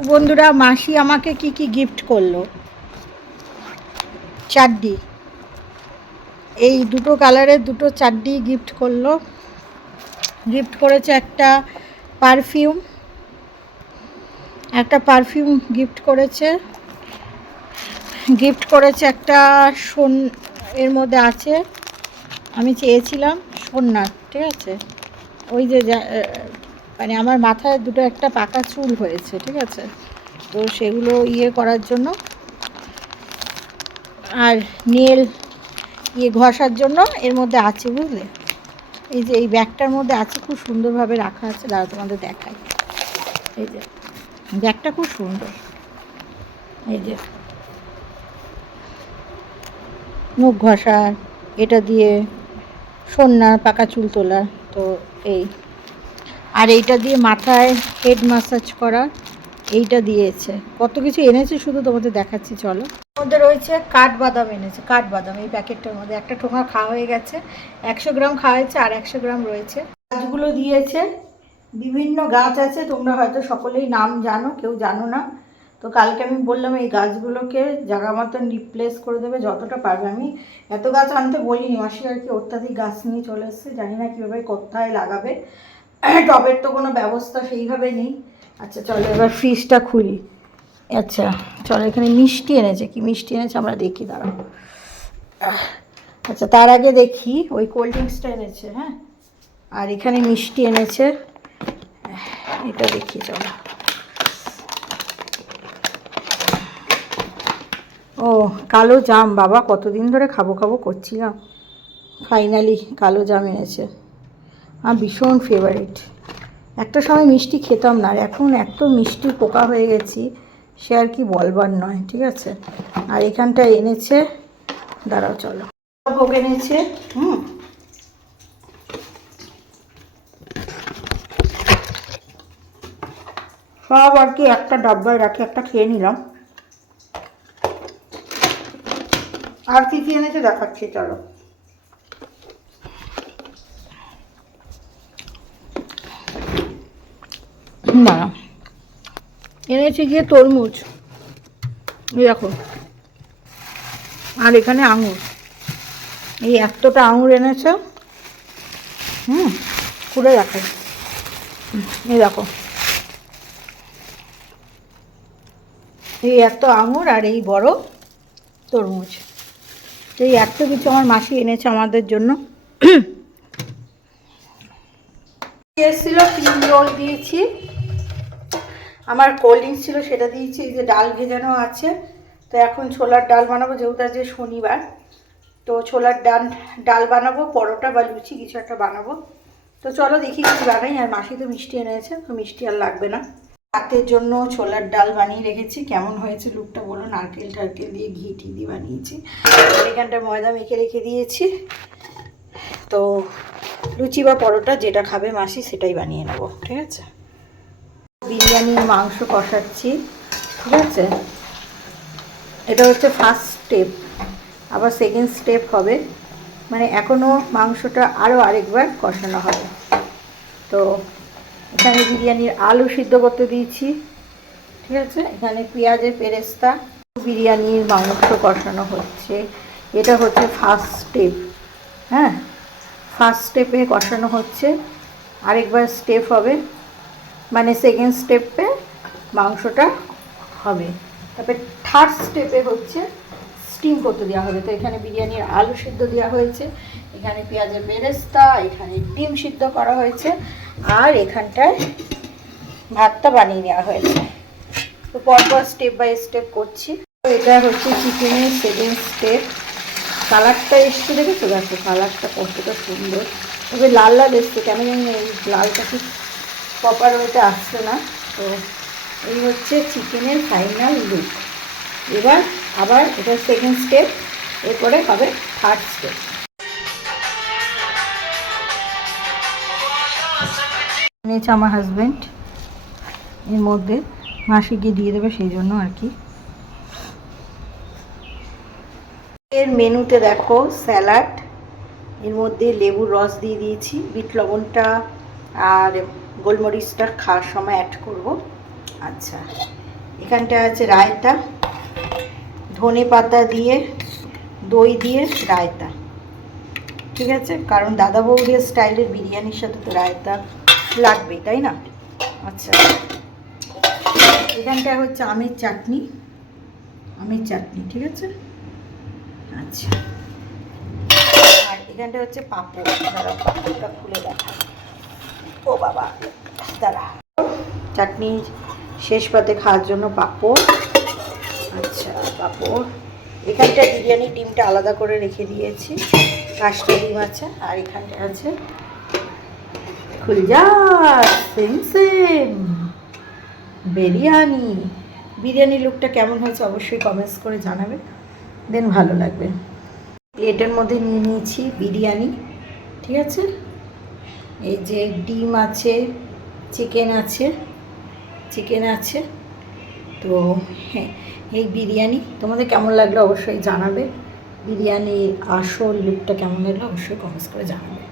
বন্ধুরা, মাসি আমাকে কি কি গিফট করলো। চাড্ডি, এই দুটো কালারের দুটো চাড্ডি গিফট করলো। গিফট করেছে একটা পারফিউম গিফট করেছে। একটা এর মধ্যে আছে, আমি চেয়েছিলাম সোনার, ঠিক আছে। ওই যে মানে আমার মাথায় দুটো একটা পাকা চুল হয়েছে, ঠিক আছে, তো সেগুলো করার জন্য, আর নেল ঘষার জন্য এর মধ্যে আছে, বুঝলে। এই যে এই ব্যাগটার মধ্যে আছে, খুব সুন্দরভাবে রাখা আছে। দাঁড়া তোমাদের দেখাই। এই যে ব্যাগটা খুব সুন্দর। এই যে মুখ ঘষার, এটা দিয়ে সোনার পাকা চুল তোলা, তো এই, আর এইটা দিয়ে মাথায় হেড ম্যাসাজ করার, এইটা দিয়েছে। কত কিছু এনেছে, শুধু তোমাদের দেখাচ্ছি, চলো। মধ্যে রয়েছে কাঠবাদাম এনেছে, কাঠবাদাম এই প্যাকেটটার মধ্যে একটা ঠোঙা খাওয়া হয়ে গেছে, 100 গ্রাম খাওয়া হয়েছে, আর 100 গ্রাম রয়েছে। গাছগুলো দিয়েছে, বিভিন্ন গাছ আছে, তোমরা হয়তো সকলেই নাম জানো, কেউ জানো না। তো কালকে আমি বললাম এই গাছগুলোকে জায়গা মতন রিপ্লেস করে দেবে যতটা পারবে। আমি এত গাছ আনতে বলিনি, মাসি আর কি অত্যাধিক গাছ নিয়ে চলে এসছে, জানি না কীভাবে কোথায় লাগাবে। টবের তো কোনো ব্যবস্থা সেইভাবে নেই। আচ্ছা চলো এবার ফ্রিজটা খুলি। আচ্ছা চলো, এখানে মিষ্টি এনেছে, কি মিষ্টি এনেছে আমরা দেখি, দাঁড়াও। আচ্ছা তার আগে দেখি, ওই কোল্ড ড্রিঙ্কসটা এনেছে, হ্যাঁ, আর এখানে মিষ্টি এনেছে, এটা দেখি, চলো। ও কালো জাম, বাবা কতদিন ধরে খাবো খাবো করছিলাম, ফাইনালি কালো জাম এনেছে। আমার ভীষণ ফেভারিট। একটা সময় মিষ্টি খেতাম না, আর এখন এত মিষ্টি পোকা হয়ে গেছি, সে আর কি বলবার নয়, ঠিক আছে। আর এখানটা এনেছে, দাঁড়াও চলো, ভোগ এনেছে, সব আর কি একটা ডাব্বায় রাখি, একটা খেয়ে নিলাম। আর কি কি এনেছে দেখাচ্ছি, চলো। দাঁড়াও, এনেছে গিয়ে তরমুজ, এই দেখো, আর এখানে আঙুর, এই এতটা আঙুর এনেছে, খুলে রাখে, এই দেখো, এই এত আঙুর আর এই বড় তরমুজ, এই এত কিছু আমার মাসি এনেছে আমাদের জন্য। এসেছিল ক্রিম রোল দিয়েছি, আমার কোল্ড ড্রিঙ্কস ছিল সেটা দিয়েছি, এই যে ডাল ভেজানো আছে। তো এখন ছোলার ডাল বানাবো, যেহেতু আজকে শনিবার, তো ছোলার ডাল বানাবো, পরোটা বা লুচি কিছু একটা বানাবো। তো চলো দেখি কিছু বানাই। আর মাসি তো মিষ্টি এনেছে, তো মিষ্টি আর লাগবে না। রাতের জন্য ছোলার ডাল বানিয়ে রেখেছি, কেমন হয়েছে লুকটা বলো। নারকেল টারকেল দিয়ে ঘি টি দিয়ে বানিয়েছি, এখানটায় ময়দা মেখে রেখে দিয়েছি। তো লুচি বা পরোটা যেটা খাবে মাসি সেটাই বানিয়ে নেবো, ঠিক আছে। বিরিয়ানির মাংস কষাচ্ছি, ঠিক আছে। এটা হচ্ছে ফার্স্ট স্টেপ, আবার সেকেন্ড স্টেপ হবে, মানে এখনও মাংসটা আরও আরেকবার কষানো হবে। তো এখানে বিরিয়ানির আলু সিদ্ধ করতে দিয়েছি, ঠিক আছে। এখানে পেঁয়াজের পেরেস্তা, বিরিয়ানির মাংস কষানো হচ্ছে। এটা হচ্ছে ফার্স্ট স্টেপ, হ্যাঁ, ফার্স্ট স্টেপে কষানো হচ্ছে, আরেকবার স্টেপ হবে, মানে সেকেন্ড স্টেপে মাংসটা হবে। তারপরে থার্ড স্টেপে হচ্ছে স্টিম করতে দেওয়া হবে। তো এখানে বিরিয়ানির আলু সিদ্ধ দেওয়া হয়েছে, এখানে পেঁয়াজের বেরেস্তা, এখানে ডিম সিদ্ধ করা হয়েছে, আর এখানটায় ভাতটা বানিয়ে নেওয়া হয়েছে। তো পরপর স্টেপ বাই স্টেপ করছি। তো এটা হচ্ছে চিকেনের সেকেন্ড স্টেপ। কালারটা এসছে, দেখেছো, দেখো কালারটা কতটা সুন্দর, তবে লাল লাল এসছে, কেন জানি এই লালটা ঠিক প্রপার ওয়েতে আসছে না। তো এই হচ্ছে চিকেনের ফাইনাল লুক। এবার আবার এটা সেকেন্ড স্টেপ, এরপরে হবে থার্ড স্টেপ। নিয়েছে আমার হাজব্যান্ড, এর মধ্যে মাসিকে দিয়ে দেবে, সেই জন্য আর কি। এর মেনুতে দেখো স্যালাড, এর মধ্যে লেবুর রস দিয়ে দিয়েছি, বিট লবণটা আর গোলমরিচটা খাওয়ার সময় অ্যাড করব। আচ্ছা এখানটা আছে রায়তা, ধনে পাতা দিয়ে দই দিয়ে রায়তা, ঠিক আছে, কারণ দাদা বৌদির স্টাইলের বিরিয়ানির সাথে তো রায়তা লাগবেই, তাই না? আচ্ছা, এখানটা হচ্ছে আমের চাটনি, ঠিক আছে। আচ্ছা, আর এখানটা হচ্ছে পাঁপড়, দাঁড়া পাঁপড়টা খুলে দেখা। ও বাবা, দাঁড়া, চাটনি শেষ পাতে খাওয়ার জন্য পাঁপড়। আচ্ছা, পাঁপড়। এখানটা বিরিয়ানি ডিমটা আলাদা করে রেখে দিয়েছি, 5টা ডিম আছে। আর এখানটা আছে খুল যা সেম বিরিয়ানির লুকটা কেমন হয়েছে অবশ্যই কমেন্টস করে জানাবে, দেন ভালো লাগবে। প্লেটের মধ্যে নিয়ে নিয়েছি বিরিয়ানি, ঠিক আছে। এই যে ডিম আছে, চিকেন আছে, তো হ্যাঁ, এই বিরিয়ানি তোমাদের কেমন লাগলো অবশ্যই জানাবে। বিরিয়ানির আসল লুকটা কেমন লাগলো অবশ্যই কমেন্টস করে জানাবে।